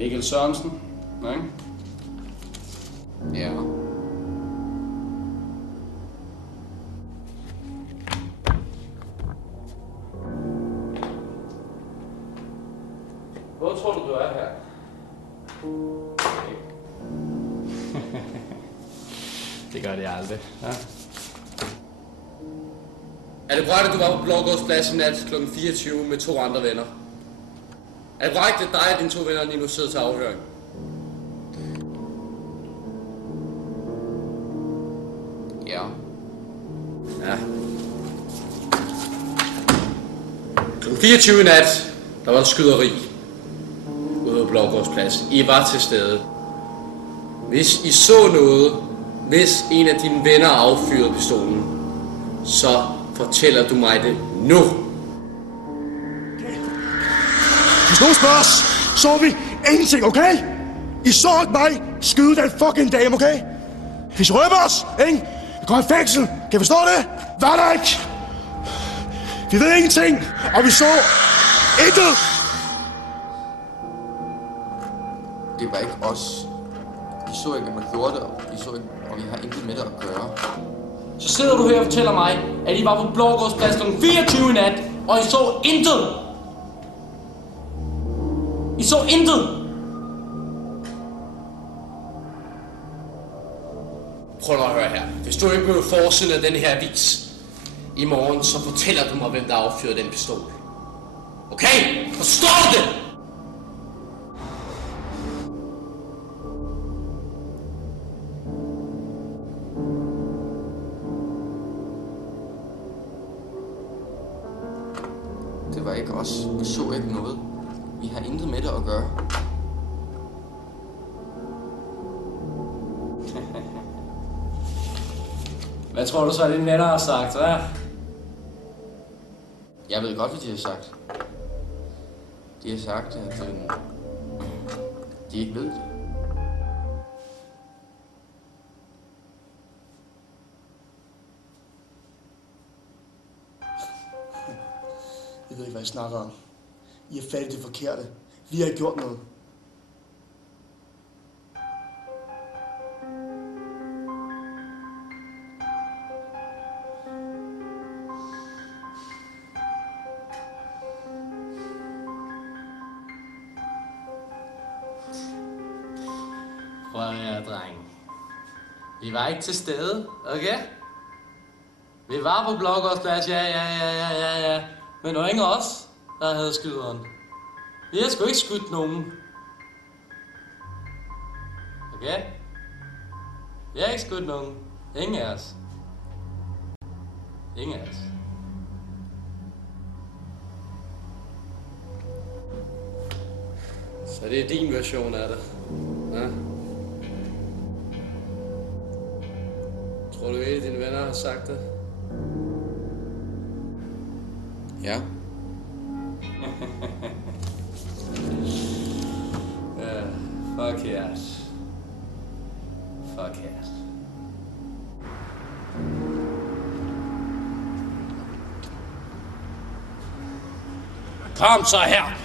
Mikkel Sørensen, ikke? Ja. Hvor tror du er her? Det gør det aldrig. Ja. Er det korrekt, at du var på Blågårdsplads i nat kl. 24 med 2 andre venner? Er det korrekt, at dig og dine 2 venner lige nu sidder til afhøring? Ja. Ja. Kl. 24 i nat, der var der skyderi ude på Blågårdsplads. I var til stede. Hvis I så noget, hvis en af dine venner affyrede pistolen, så fortæller du mig det nu. Hvis nogen spørger os, så vi ingenting, okay? I så ikke mig skyde den fucking dame, okay? Hvis I røber os, ikke? Vi går i fængsel. Kan I forstå det? Hvad der ikke? Vi ved ingenting, og vi så intet. Det var ikke os. Vi så ikke, at man gjorde det, og vi har intet med det at gøre. Så sidder du her og fortæller mig, at I var på Blågårdsplads kl. 24 i nat, og I så intet. I så intet. Prøv at høre her. Hvis du ikke vil forsiden af den her avis i morgen, så fortæller du mig, hvem der affyrede den pistol. Okay? Forstår du det? Det var ikke os. Vi så ikke noget. Vi har intet med det at gøre. Hvad tror du så, at dine venner har sagt, hva'? Jeg ved godt, hvad de har sagt. De har sagt, at de ikke ved det. Jeg ved ikke, hvad I snakker om. I har fattet det forkerte. Vi har ikke gjort noget. Prøv at høre, drenge. Vi var ikke til stede, okay? Vi var på Blågårdsplads, ja. Men det var ingen af os, der havde skyderen. Vi har sgu ikke skudt nogen. Okay? Vi har ikke skudt nogen. Ingen af os. Ingen af os. Så det er din version af det. Ja? Tror du ikke, dine venner har sagt det? Ja. Fuck yes. Fuck yes. Kom så her!